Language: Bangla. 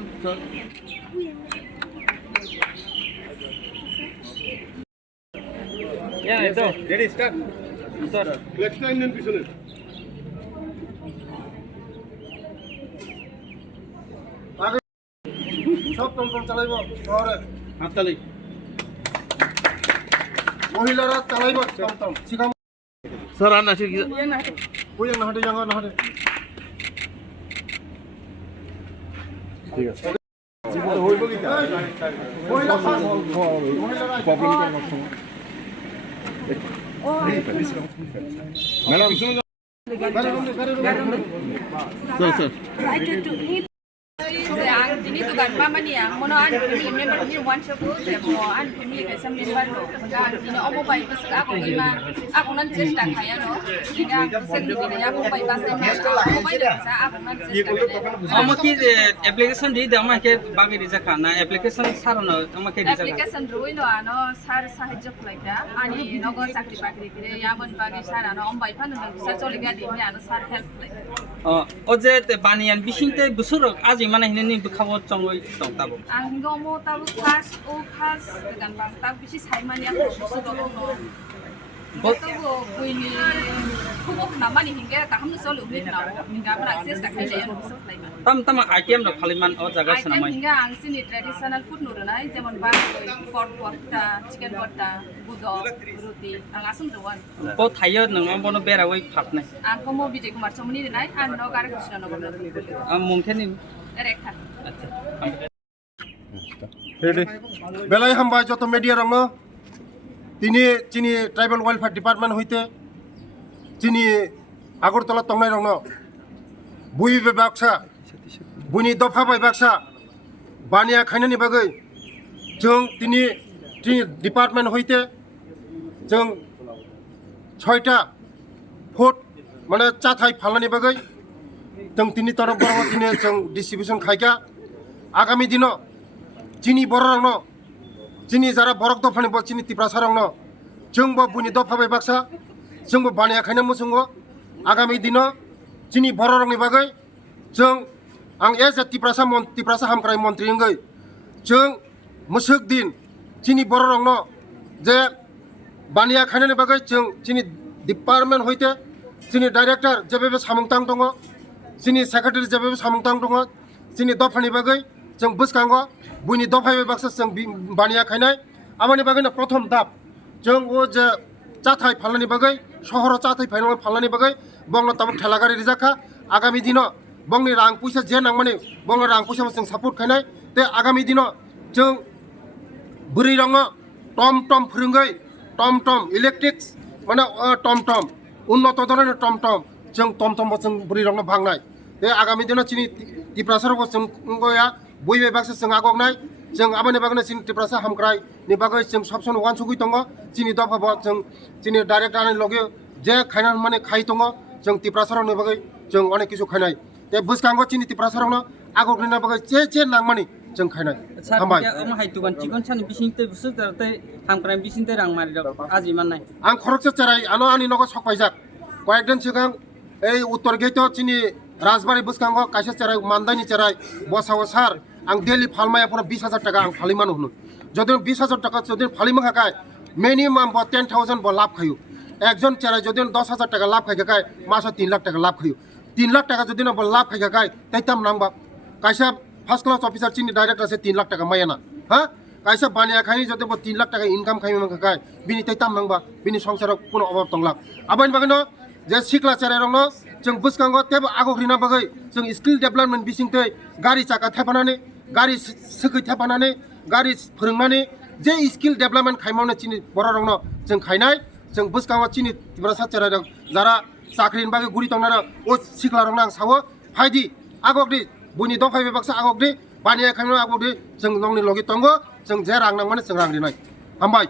itu. Ready, start. Start. Next time then পিছনে। আগে সব টমটম চালাইব শহরে হাততালি। মহিলারা চালাইব টমটম। শিখাম। স্যার আর নাচি ওই না হাঁটে যাঙ্গা না হাঁটে। ঠিক আছে। হইব কি তা? মহিলা প্রবলেম করার সময় Madam, sir. Ang dini tu kan mama ni ang mono an family member ni one shop tu mo an family ke sam member lo kan dini omo bai pas aku ni ma aku nan চেষ্টা kaya no dini aku sen dini aku bai pas aku bai dah sa aku nan চেষ্টা omo ki application di dama ke bagi rijaka na application sarono omo ke rijaka application roi no ano sar sahajya khlaida ani nogo chakri bakri kire yamon bagi sar ano om bai phanu sa choliga dini ano sar help khlai o je banian bisingte busurok aji mana hinani bukhabo chongoi tongtabo ang gomo tabu khas o khas gan bang tab bisi saimani aku busuro no Botago kuini kubok namani hingga kaham solo beli na hingga pra access tak kaya yang busuk lagi tam item ro khaliman o jaga item sanamai hingga ang sini traditional food nuru nai jemon bang pork porta chicken porta budo roti ang asam doan po thayo nang bono berawai phatnai ang komo Vijay Kumar Somani nai ang no gar Krishna no bono mungkin rekha Ready. বেলায় হামবাই যত মিডিয়া রং তিনি চিনি ট্রাইবাল ওয়েলফেয়ার ডিপার্টমেন্ট হইতে চিনি আগরতলা তংনাই রং বুই বাক্সা বুনি দফা বাই বাক্সা বানিয়া খাইনানি বাগै जों তিনি ডিপার্টমেন্ট হইতে जों 6টা ফুট মানে চাথাই ফালনানি বাগै जों তিনি তরফ তিনি जों ডিস্ট্রিবিউশন খাইকা আগামী দিন চিনি বড় রং চিনি যারা বরক দফানি বল চিনি তিপ্রাসা রং जोंबो बुनि दफा बाय बाक्सा जोंबो बानाया खायना मुसुंगो आगामी दिन चिनि बर रंनि बागै जों आं एज ए तिप्रासा हामक्राय मन्त्रि इंगै जों मुसुक दिन चिनि बर रंग जे बानिया खायनानि बागै जों चिनि डिपार्टमेंट हइते चिनि डाइरेक्टर जेबेबे सामुंतां दङ चिनि सेक्रेटारि जेबेबे सामुंतां दङ चिनि दफानि बागै जों बुसखांगो बुनि दफा बाय बाक्सा जों बानिया खायनाय आमानि बागैनो प्रथम दाब जों ओ जे चाथाय फालनानि बागै शहराव चाथाय फालनानि बागै बंनो ताबुक ठेलागारि रिजाखा आगामी दिन बंनि रां पैसा जे नांमाने बंनो रां पैसा जों सापर्ट खायनाय ते आगामी दिन जों बुरै रङ टम फोरोंगै टम इलेक्ट्रिक्स माने टम उन्नत धरনের टम जों टम जों बुरै रङ भांनाय ते आगामी दिन चिनि तिप्रासारखौ जों गया बयबे बाक्सा जों आगगनाय जों आबानि बागैनो चिनि तिप्रासा हामक्राय नि बागै जों सबसन वान सुगै दङ चिनि दफाबो जों चिनि डाइरेक्टरनि लगे जे खायना माने खाय दङ जों तिप्रासारनि बागै जों अनेक किसु खायनाय ते बुसखांगो चिनि तिप्रासारनो आगगनि बागै जे नांमानि जों खायनाय हामबाय am haitugan चिकन सान bisingte busuk darte hamkrai bisingte rang mari aji manai आं खरकसे चेराय आनो आंनि नगो सकपायजाक कয়েকদিন सिगां এই उत्तर गेटआव चिनि राजबारि बुसखांगो कायसे चेराय मान्दायनि चेराय बसाव सार आं डेली फालमाया पुरा 20,000 টাকা आं फालिमानो हुनु যদি 20,000 টাকা যদি ফালিमा खाकाय मिनिमाम 10,000 ब लाभ खायो একজন चेराय যদি 10,000 টাকা लाभ खायकाय मासाव 3 लाख টাকা लाभ खायो 3 लाख टाका যদি ब लाभ खायकाय तैताम नांबा कायसा फार्स्ट क्लास ऑफिसर चिनि डाइरेक्टर से 3 लाख टाका मायाना हा कायसा बानिया खायनि যদি 3 लाख टाका इनकाम खायमा खाकाय बिनि तैताम नांबा बिनि संसाराव कोनो अभाब दंला आबानि बागैनो जे सिक्ला चेराय रंग जों बुसखांगो तेबो आगगरिना बागै जों स्किल डेभलपमेन्ट बिसिंतै गारि चाका थाफानानै गारि सोखै थाफानानै गारि फोरोंनानै जे स्किल डेभलपमेन्ट खायमावनो चिनि बर रंनो जों खायनाय जों बुसखांगो चिनि तिप्रासा चेराय जारा चाकरिनि बागै गुरि दंना ओ सिक्ला रंनो आं सावो फायदि आगगरि बुनि दफाय बाक्सा आगगरि बानिया खायनो आगगरि जों नंनि लगे दंगो जों जे रां नांमाने जों रां दिनाय हामबाय